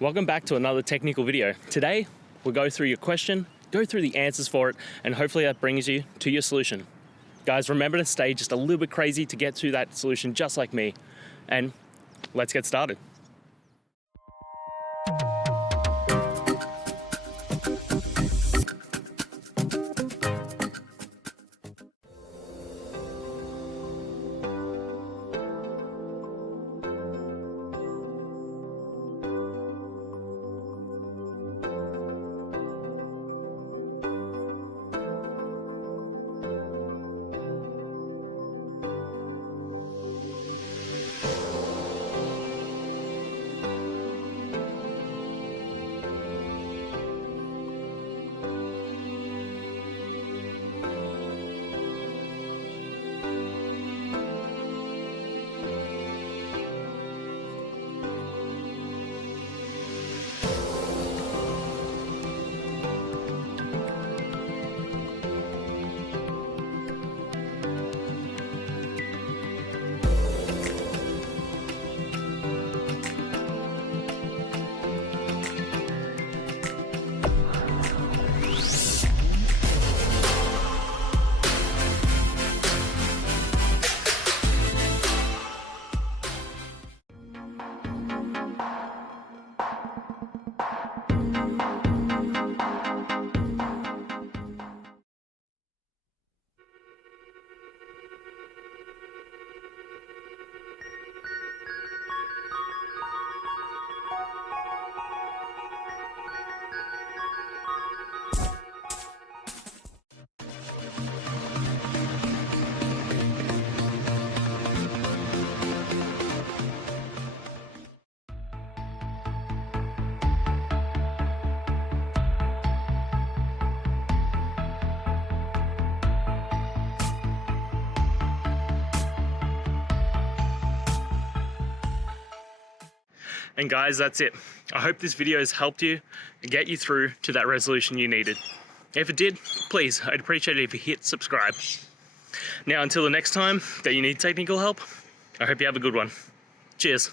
Welcome back to another technical video. Today, we'll go through your question, go through the answers for it, and hopefully that brings you to your solution. Guys, remember to stay just a little bit crazy to get to that solution just like me. And let's get started. And guys, that's it. I hope this video has helped you get you through to that resolution you needed. If it did, please, I'd appreciate it if you hit subscribe. Now, until the next time that you need technical help, I hope you have a good one. Cheers.